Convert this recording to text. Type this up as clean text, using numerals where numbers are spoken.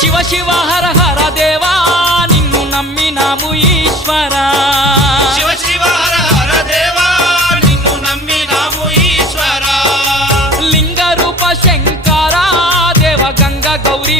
శివ శివ హర హర దేవా నిన్ను నమ్మినాము ఈశ్వరా శివ శివ హర హర దేవా నిన్ను నమ్మినాము ఈశ్వరా లింగ రూప శంకరా దేవ గంగ గౌరీ